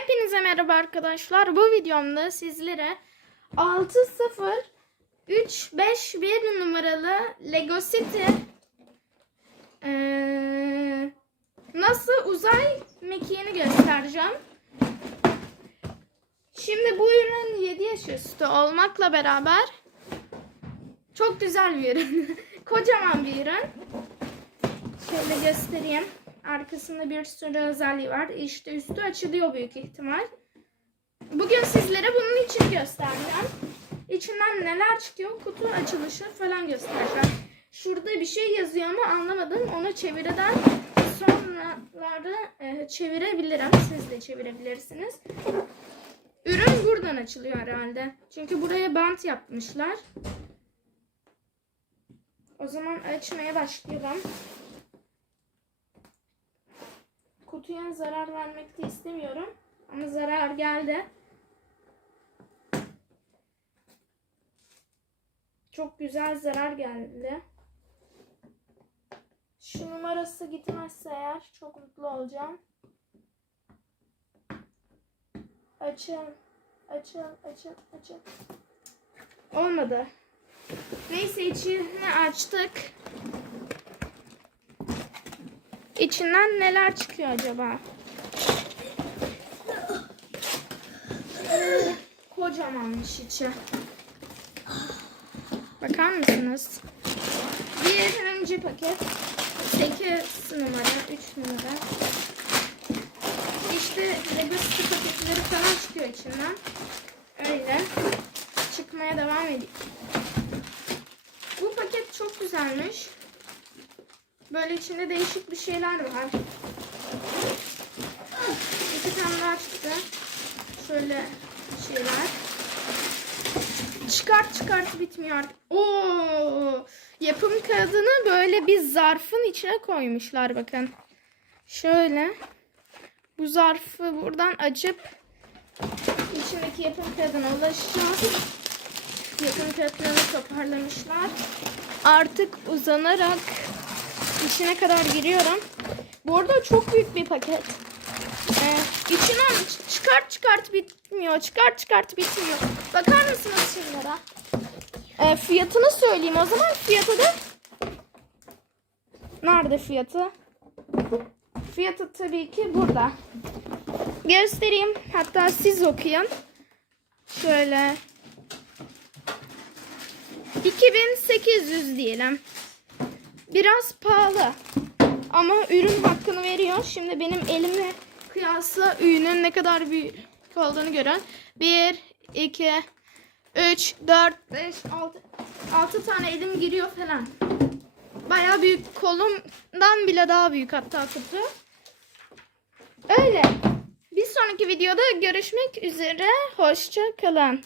Hepinize merhaba arkadaşlar. Bu videomda sizlere 60351 numaralı Lego City eee, nasıl uzay mekiğini göstereceğim. Şimdi bu ürün 7 yaş üstü olmakla beraber çok güzel bir ürün. Kocaman bir ürün. Şöyle göstereyim. Arkasında bir sürü özelliği var. İşte üstü açılıyor büyük ihtimal. Bugün sizlere bunun için göstereceğim. İçinden neler çıkıyor, kutu açılışı falan göstereceğim. Şurada bir şey yazıyor ama anlamadım. Onu çeviriden sonralarda e, çevirebilirim. Siz de çevirebilirsiniz. Ürün buradan açılıyor herhalde. Çünkü buraya bant yapmışlar. O zaman açmaya başlayalım. Kutuya zarar vermek de istemiyorum. Ama zarar geldi. Çok güzel zarar geldi. Şu numarası gitmezse eğer çok mutlu olacağım. Açın. Açın, açın, açın. Olmadı. Neyse içini açtık. İçinden neler çıkıyor acaba? Kocamanmış içi. Bakar mısınız? Birinci paket. 8 numara, 3 numara. İşte Lego City paketleri falan çıkıyor içinden. Öyle. Çıkmaya devam ediyor. Bu paket çok güzelmiş. Böyle içinde değişik bir şeyler var. İki tane daha çıktı. Şöyle şeyler. Çıkart çıkart bitmiyor. Oo! Yapım kağıdını böyle bir zarfın içine koymuşlar bakın. Şöyle. Bu zarfı buradan açıp içindeki yapım kağıdına ulaşacağız. Yapım kağıtlarını toparlamışlar. Artık uzanarak içine kadar giriyorum. Bu arada çok büyük bir paket. Ee, içinden çıkart çıkart bitmiyor. Çıkart çıkart bitmiyor. Bakar mısınız şunlara? Ee, fiyatını söyleyeyim o zaman. Fiyatı da Nerede fiyatı? Fiyatı tabii ki burada. Göstereyim. Hatta siz okuyun. Şöyle 2800 diyelim. Biraz pahalı. Ama ürün hakkını veriyor. Şimdi benim elimle kıyasla ürünün ne kadar büyük olduğunu görün. 1, 2, 3, 4, 5, 6, 6 tane elim giriyor falan. Bayağı büyük. Kolumdan bile daha büyük hatta kutu. Öyle. Bir sonraki videoda görüşmek üzere. Hoşça kalın.